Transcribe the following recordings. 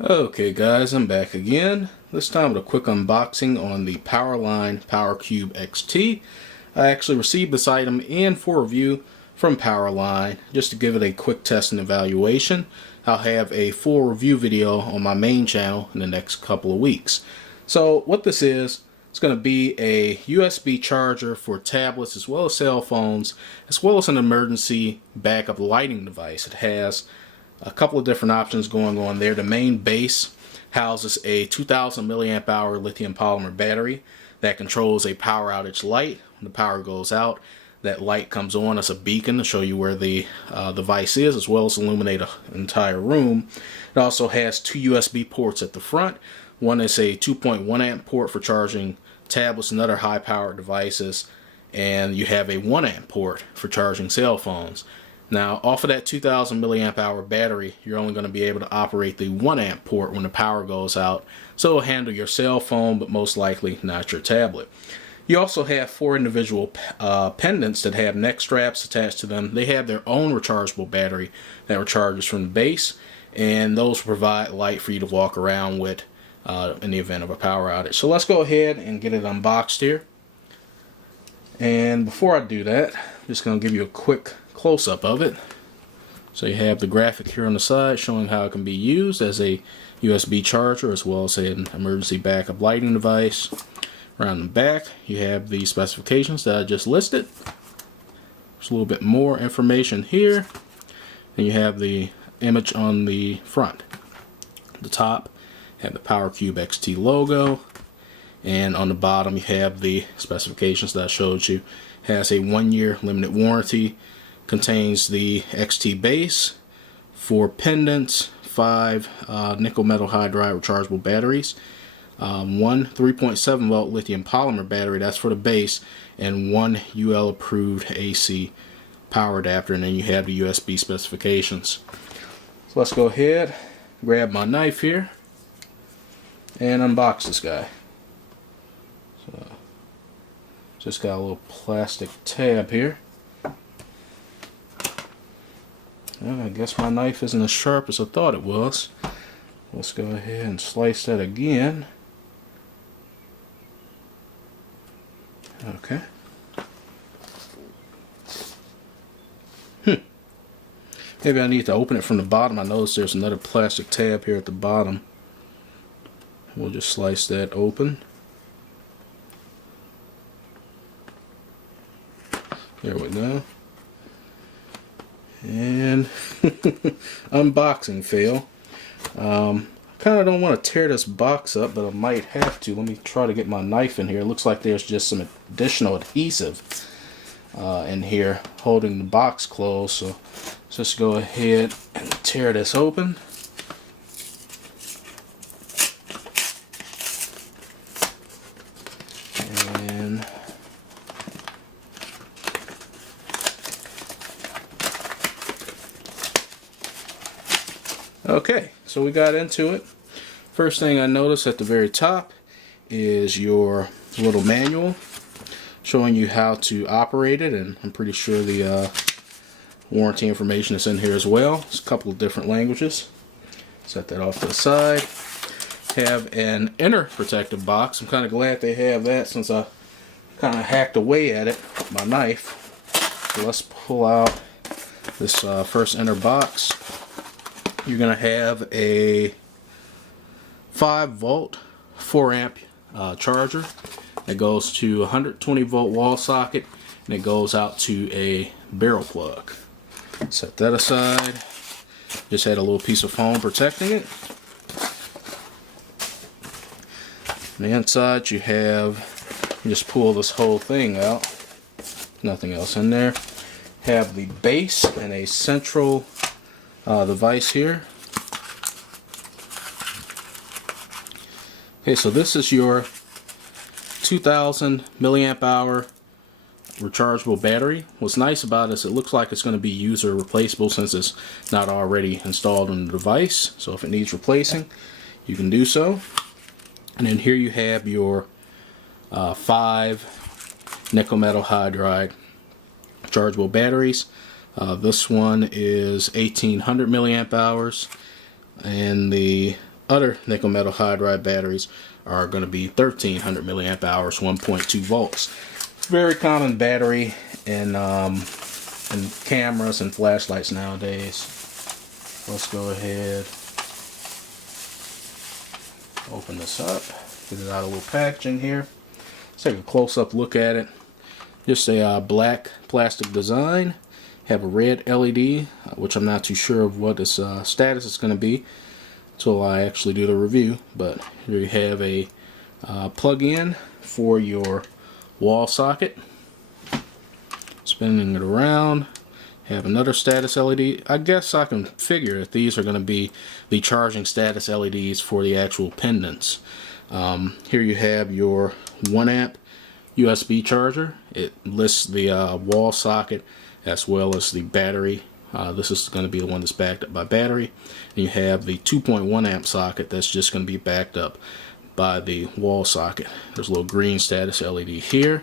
Okay guys, I'm back again. This time with a quick unboxing on the PowerLine PowerCube XT. I actually received this item in for review from PowerLine just to give it a quick test and evaluation. I'll have a full review video on my main channel in the next couple of weeks. So what this is, it's going to be a USB charger for tablets as well as cell phones, as well as an emergency backup lighting device. It has a couple of different options going on there. The main base houses a 2000 milliamp hour lithium polymer battery that controls a power outage light. When the power goes out, that light comes on as a beacon to show you where the device is, as well as illuminate an entire room. It also has two USB ports at the front. One is a 2.1 amp port for charging tablets and other high powered devices, and you have a 1 amp port for charging cell phones. Now, off of that 2000 milliamp hour battery, you're only going to be able to operate the 1 amp port when the power goes out, so it'll handle your cell phone, but most likely not your tablet. You also have 4 individual pendants that have neck straps attached to them. They have their own rechargeable battery that recharges from the base, and those provide light for you to walk around with in the event of a power outage. So let's go ahead and get it unboxed here. And before I do that, I'm just going to give you a quick close-up of it. So you have the graphic here on the side showing how it can be used as a USB charger as well as an emergency backup lighting device. Around the back you have the specifications that I just listed. There's a little bit more information here, and you have the image on the front. The top you have the PowerCube XT logo, and on the bottom you have the specifications that I showed you. It has a 1-year limited warranty. Contains the XT base, 4 pendants, 5 nickel metal hydride rechargeable batteries, 1 3.7 volt lithium polymer battery, that's for the base, and 1 UL approved AC power adapter, and then you have the USB specifications. So let's go ahead, grab my knife here, and unbox this guy. So, just got a little plastic tab here. Well, I guess my knife isn't as sharp as I thought it was. Let's go ahead and slice that again. Okay. Maybe I need to open it from the bottom. I noticed there's another plastic tab here at the bottom. We'll just slice that open. There we go. And unboxing fail. Kind of don't want to tear this box up, but I might have to. Let me try to get my knife in here. It looks like there's just some additional adhesive in here holding the box closed. So let's just go ahead and tear this open. And okay, so we got into it. First thing I noticed at the very top is your little manual showing you how to operate it, and I'm pretty sure the warranty information is in here as well. It's a couple of different languages. Set that off to the side. Have an inner protective box. I'm kind of glad they have that since I kind of hacked away at it with my knife. So let's pull out this first inner box. You're going to have a 5 volt 4 amp charger that goes to a 120 volt wall socket, and it goes out to a barrel plug. Set that aside. Just had a little piece of foam protecting it. On the inside you just pull this whole thing out. Nothing else in there. Have the base and a central device here. Okay, so this is your 2000 milliamp hour rechargeable battery. What's nice about it is it looks like it's going to be user replaceable since it's not already installed on the device. So if it needs replacing, you can do so. And then here you have your 5 nickel metal hydride rechargeable batteries. This one is 1800 milliamp hours, and the other nickel metal hydride batteries are going to be 1300 milliamp hours, 1.2 volts. Very common battery in cameras and flashlights nowadays. Let's go ahead, open this up, get it out of a little packaging here. Let's take a close-up look at it. Just a black plastic design. Have a red LED, which I'm not too sure of what its status is going to be until I actually do the review. But here you have a plug-in for your wall socket. Spinning it around. Have another status LED. I guess I can figure that these are going to be the charging status LEDs for the actual pendants. Here you have your 1 amp USB charger. It lists the wall socket as well as the battery. This is going to be the one that's backed up by battery. And you have the 2.1 amp socket that's just going to be backed up by the wall socket. There's a little green status LED here.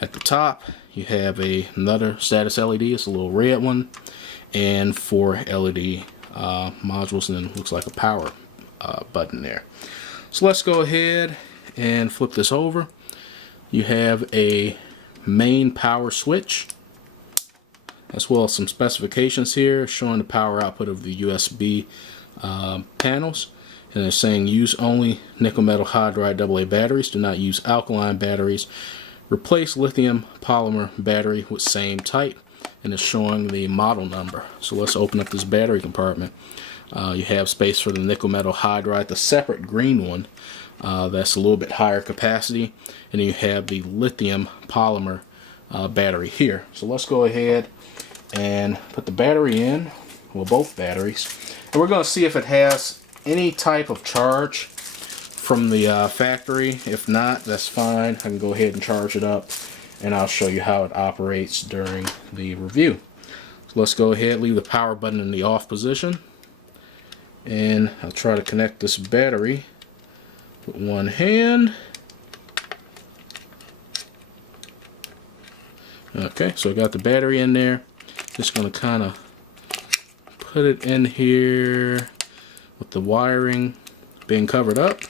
At the top you have another status LED. It's a little red one, and 4 LED modules, and then it looks like a power button there. So let's go ahead and flip this over. You have a main power switch, as well as some specifications here showing the power output of the USB panels. And they're saying use only nickel metal hydride AA batteries. Do not use alkaline batteries. Replace lithium polymer battery with same type. And it's showing the model number. So let's open up this battery compartment. You have space for the nickel metal hydride, the separate green one. That's a little bit higher capacity. And then you have the lithium polymer battery here. So let's go ahead and put the battery in, well, both batteries, and we're going to see if it has any type of charge from the factory. If not, that's fine. I can go ahead and charge it up, and I'll show you how it operates during the review. So let's go ahead, leave the power button in the off position, and I'll try to connect this battery with one hand. Okay, so I got the battery in there. Just going to kind of put it in here with the wiring being covered up.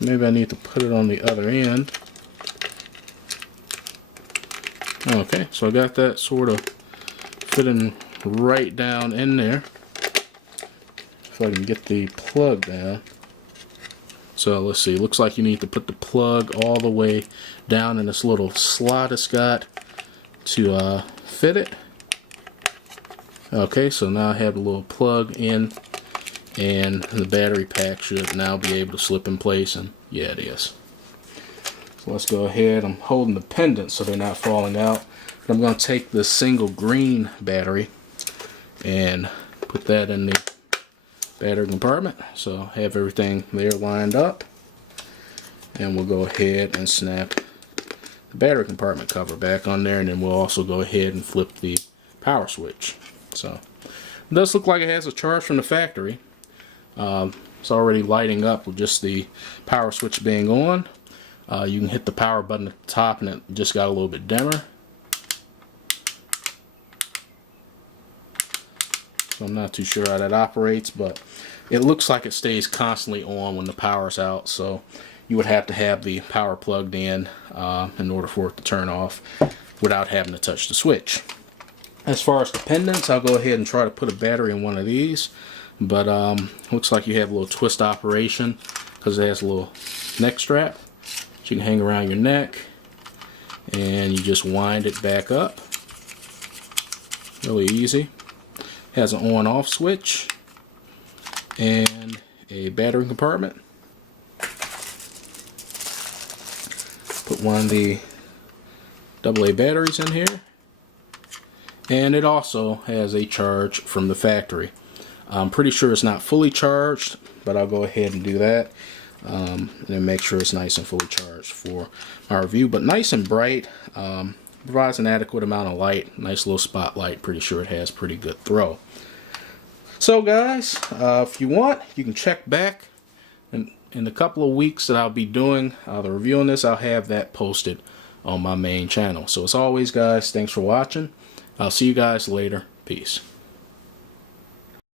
Maybe I need to put it on the other end. Okay, so I got that sort of fitting right down in there. If I can get the plug down. So let's see, looks like you need to put the plug all the way down in this little slot it's got to fit it. Okay, so now I have the little plug in, and the battery pack should now be able to slip in place, and yeah, it is. So let's go ahead. I'm holding the pendants so they're not falling out. But I'm going to take this single green battery and put that in the battery compartment. So I have everything there lined up, and we'll go ahead and snap the battery compartment cover back on there, and then we'll also go ahead and flip the power switch. So it does look like it has a charge from the factory. It's already lighting up with just the power switch being on. You can hit the power button at the top, and it just got a little bit dimmer. So I'm not too sure how that operates, but it looks like it stays constantly on when the power's out. So you would have to have the power plugged in order for it to turn off without having to touch the switch. As far as the pendants, I'll go ahead and try to put a battery in one of these. But looks like you have a little twist operation because it has a little neck strap that you can hang around your neck, and you just wind it back up. Really easy. Has an on-off switch and a battery compartment. Put one of the AA batteries in here, and it also has a charge from the factory. I'm pretty sure it's not fully charged, but I'll go ahead and do that and then make sure it's nice and fully charged for my review. But nice and bright, provides an adequate amount of light. Nice little spotlight. Pretty sure it has pretty good throw. So guys, if you want, you can check back in a couple of weeks that I'll be doing the review on this. I'll have that posted on my main channel. So as always, guys, thanks for watching, I'll see you guys later. Peace.